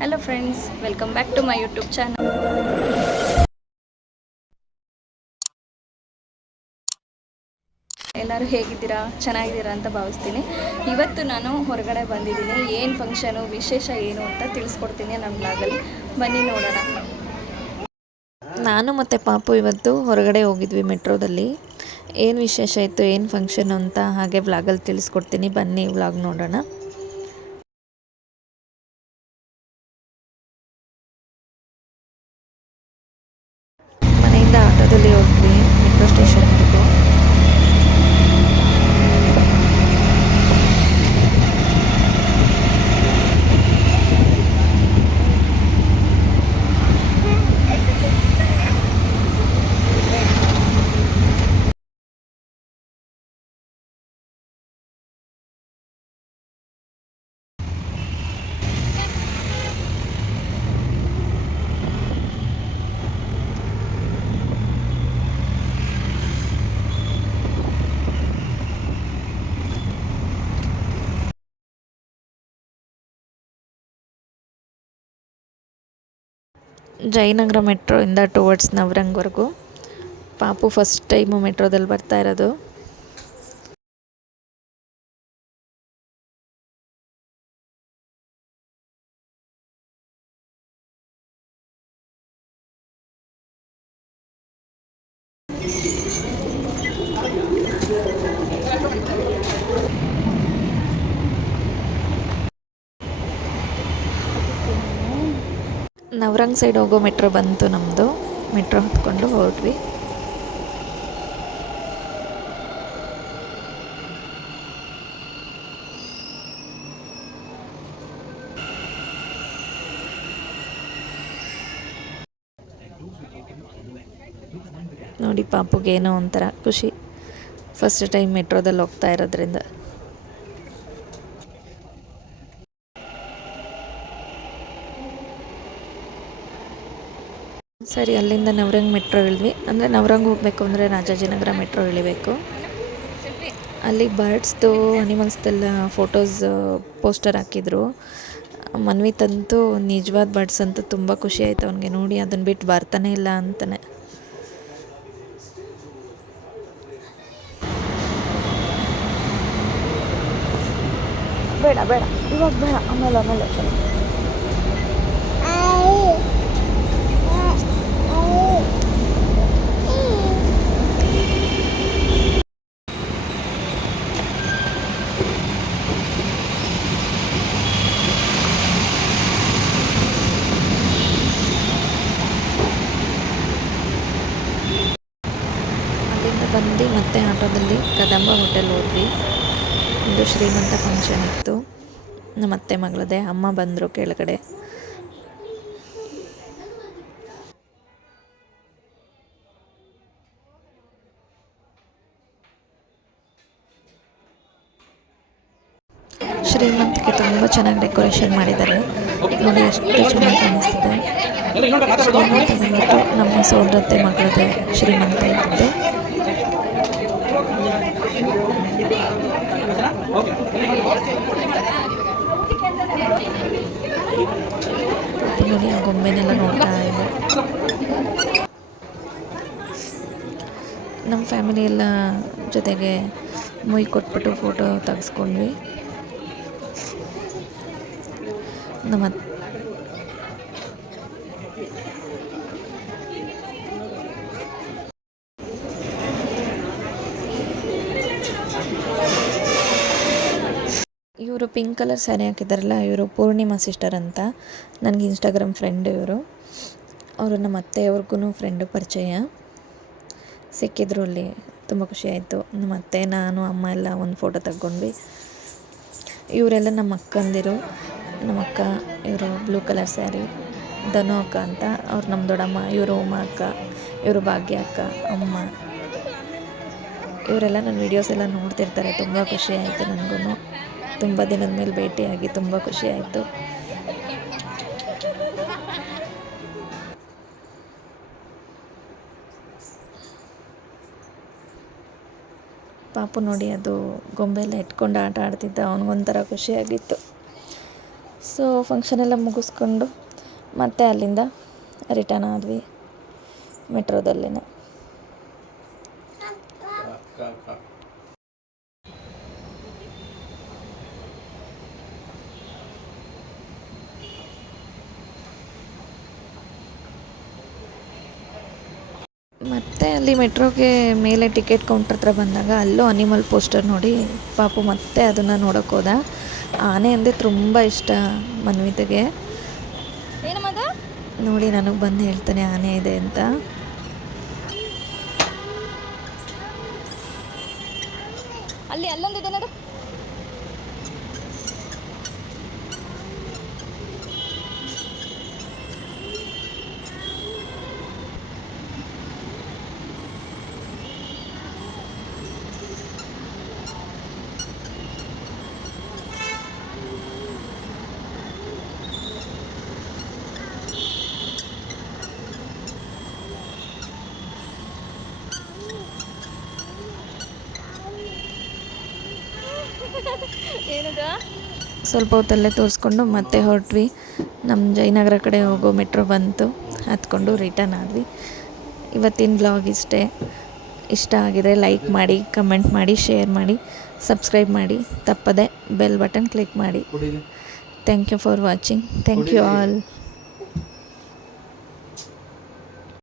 Hello friends, welcome back to my YouTube channel. ಎಲ್ಲರೂ ಹೇಗಿದ್ದೀರಾ? ಚೆನ್ನಾಗಿದ್ದೀರಾ ಅಂತ ಭಾವಿಸ್ತೀನಿ. ಇವತ್ತು ನಾನು ಹೊರಗಡೆ ಬಂದಿದ್ದೀನಿ. ಏನು ಫಂಕ್ಷನು, ವಿಶೇಷ ಏನು ಅಂತ ತಿಳಿಸ್ಕೊಡ್ತೀನಿ ನನ್ನ ಬ್ಲಾಗಲ್ಲಿ. ಬನ್ನಿ ನೋಡೋಣ. ನಾನು ಮತ್ತು ಪಾಪು ಇವತ್ತು ಹೊರಗಡೆ ಹೋಗಿದ್ವಿ ಮೆಟ್ರೋದಲ್ಲಿ. ಏನು ವಿಶೇಷ ಇತ್ತು, ಏನು ಫಂಕ್ಷನ್ ಅಂತ ಹಾಗೆ ವ್ಲಾಗಲ್ಲಿ ತಿಳಿಸ್ಕೊಡ್ತೀನಿ. ಬನ್ನಿ ವ್ಲಾಗ್ ನೋಡೋಣ. ಮನೆಯಿಂದ ಆಟೋದಲ್ಲಿ ಹೋದ್ವಿ ಮೆಟ್ರೋ ಸ್ಟೇಷನ್ವರೆಗೂ. ಜಯನಗರ ಮೆಟ್ರೋಯಿಂದ ಟುವರ್ಡ್ಸ್ ನವರಂಗ್ವರೆಗೂ. ಪಾಪು ಫಸ್ಟ್ ಟೈಮು ಮೆಟ್ರೋದಲ್ಲಿ ಬರ್ತಾ ಇರೋದು. ನವರಂಗ್ ಸೈಡ್ ಹೋಗೋ ಮೆಟ್ರೋ ಬಂತು ನಮ್ಮದು. ಮೆಟ್ರೋ ಹತ್ಕೊಂಡು ಹೊರಟ್ವಿ. ನೋಡಿ, ಪಾಪುಗೆ ಏನೋ ಒಂಥರ ಖುಷಿ, ಫಸ್ಟ್ ಟೈಮ್ ಮೆಟ್ರೋದಲ್ಲಿ ಹೋಗ್ತಾ ಇರೋದ್ರಿಂದ. ಸರಿ, ಅಲ್ಲಿಂದ ನವರಂಗ್ ಮೆಟ್ರೋ ಇಳಿದ್ವಿ. ಅಂದರೆ ನವರಂಗ್ ಹೋಗಬೇಕು ಅಂದರೆ ರಾಜಾಜಿನಗರ ಮೆಟ್ರೋ ಇಳಿಬೇಕು. ಅಲ್ಲಿ ಬರ್ಡ್ಸ್ದು, ಅನಿಮಲ್ಸ್ದೆಲ್ಲ ಫೋಟೋಸ್ ಪೋಸ್ಟರ್ ಹಾಕಿದ್ರು. ಮನ್ವಿತಂತೂ ನಿಜವಾದ ಬರ್ಡ್ಸ್ ಅಂತೂ ತುಂಬ ಖುಷಿ ಆಯಿತು ಅವನಿಗೆ ನೋಡಿ. ಅದನ್ನು ಬಿಟ್ಟು ಬರ್ತಾನೆ ಇಲ್ಲ ಅಂತಾನೆ. ಬೇಡ ಬೇಡ, ಇವಾಗ ಬೇಡ, ಆಮೇಲೆ ಆಮೇಲೆ. ಅಲ್ಲಿಂದ ಬಂದು ಮತ್ತೆ ಆಟೋದಲ್ಲಿ ಕದಂಬ ಹೋಟೆಲ್ ಹೋದ್ವಿ. ಒಂದು ಶ್ರೀಮಂತ ಫಂಕ್ಷನ್ ಇತ್ತು. ನಮ್ಮ ಅತ್ತೆ ಮಗಳದೇ. ಅಮ್ಮ ಬಂದರು ಕೆಳಗಡೆ. ಶ್ರೀಮಂತಿಗೆ ತುಂಬ ಚೆನ್ನಾಗಿ ಡೆಕೋರೇಷನ್ ಮಾಡಿದ್ದಾರೆ. ನೋಡಿ ಎಷ್ಟು ಚೆನ್ನಾಗಿ ಕಾಣಿಸ್ತಿದೆ. ಶ್ರೀಮಂತ ಬಂದ್ಬಿಟ್ಟು ನಮ್ಮ ಸೋದರತ್ತೆ ಮಗಳದೇ ಶ್ರೀಮಂತ ಇತ್ತು. ನೋಡಿ, ಆ ಗೊಂಬೆನೆಲ್ಲ ನೋಡ್ತಾ ಇದೆ. ನಮ್ಮ ಫ್ಯಾಮಿಲಿ ಎಲ್ಲ ಜೊತೆಗೆ ಮುಯ್ ಕೊಟ್ಬಿಟ್ಟು ಫೋಟೋ ತೆಗೆಸ್ಕೊಂಡ್ವಿ. ನಮ್ಮ ಇವರು ಪಿಂಕ್ ಕಲರ್ ಸ್ಯಾರಿ ಹಾಕಿದ್ದಾರಲ್ಲ, ಇವರು ಪೂರ್ಣಿಮಾ ಸಿಸ್ಟರ್ ಅಂತ. ನನಗೆ ಇನ್ಸ್ಟಾಗ್ರಾಮ್ ಫ್ರೆಂಡ್ ಇವರು. ಅವರು ನಮ್ಮ ಅತ್ತೆಯವ್ರಿಗೂ ಫ್ರೆಂಡು, ಪರಿಚಯ ಸಿಕ್ಕಿದ್ರು ಅಲ್ಲಿ. ತುಂಬ ಖುಷಿ ಆಯಿತು. ನಮ್ಮ ಅತ್ತೆ, ನಾನು, ಅಮ್ಮ ಎಲ್ಲ ಒಂದು ಫೋಟೋ ತಗೊಂಡ್ವಿ. ಇವರೆಲ್ಲ ನಮ್ಮ ಅಕ್ಕಂದಿರು. ನಮ್ಮ ಅಕ್ಕ, ಇವರು ಬ್ಲೂ ಕಲರ್ ಸ್ಯಾರಿ, ಧನು ಅಕ್ಕ ಅಂತ. ಅವ್ರು ನಮ್ಮ ದೊಡ್ಡಮ್ಮ. ಇವರು ಉಮಾ ಅಕ್ಕ, ಇವರು ಭಾಗ್ಯ ಅಕ್ಕ, ಅಮ್ಮ. ಇವರೆಲ್ಲ ನನ್ನ ವೀಡಿಯೋಸ್ ಎಲ್ಲ ನೋಡ್ತಿರ್ತಾರೆ. ತುಂಬ ಖುಷಿ ಆಯಿತು ನನಗೂ. ತುಂಬ ದಿನದ ಮೇಲೆ ಭೇಟಿಯಾಗಿ ತುಂಬ ಖುಷಿ ಆಯಿತು. ಪಾಪು ನೋಡಿ, ಅದು ಗೊಂಬೆ ಎಲ್ಲ ಇಟ್ಕೊಂಡು ಆಟ ಆಡ್ತಿದ್ದ. ಅವನಿಗೊಂಥರ ಖುಷಿಯಾಗಿತ್ತು. ಸೊ ಫಂಕ್ಷನ್ ಎಲ್ಲ ಮುಗಿಸ್ಕೊಂಡು ಮತ್ತೆ ಅಲ್ಲಿಂದ ರಿಟರ್ನ್ ಆದ್ವಿ ಮೆಟ್ರೋದಲ್ಲೇ. ಮತ್ತು ಅಲ್ಲಿ ಮೆಟ್ರೋಗೆ ಮೇಲೆ ಟಿಕೆಟ್ ಕೌಂಟ್ರ್ ಹತ್ರ ಬಂದಾಗ ಅಲ್ಲೂ ಅನಿಮಲ್ ಪೋಸ್ಟರ್ ನೋಡಿ ಪಾಪು ಮತ್ತೆ ಅದನ್ನು ನೋಡೋಕೆ ಹೋದ. ಆನೆ ಅಂದರೆ ತುಂಬ ಇಷ್ಟ ಮನ್ವಿತೆಗೆ. ನೋಡಿ ನನಗೆ ಬಂದು ಹೇಳ್ತಾನೆ ಆನೆ ಇದೆ ಅಂತ. ಅಲ್ಲಿ ಅಲ್ಲೊಂದಿದೆ ನೋಡು. ಏನದು? ಸ್ವಲ್ಪ ಹೊತ್ತಲ್ಲೇ ತೋರಿಸ್ಕೊಂಡು ಮತ್ತೆ ಹೊರಟ್ವಿ. ನಮ್ಮ ಜಯನಗರ ಕಡೆ ಹೋಗೋ ಮೆಟ್ರೋ ಬಂತು, ಹತ್ಕೊಂಡು ರಿಟರ್ನ್ ಆದ್ವಿ. ಇವತ್ತಿನ ಬ್ಲಾಗ್ ಇಷ್ಟೇ. ಇಷ್ಟ ಆಗಿದ್ರೆ ಲೈಕ್ ಮಾಡಿ, ಕಮೆಂಟ್ ಮಾಡಿ, ಶೇರ್ ಮಾಡಿ, ಸಬ್ಸ್ಕ್ರೈಬ್ ಮಾಡಿ, ತಪ್ಪದೆ ಬೆಲ್ ಬಟನ್ ಕ್ಲಿಕ್ ಮಾಡಿ. Thank you for watching. Thank you all.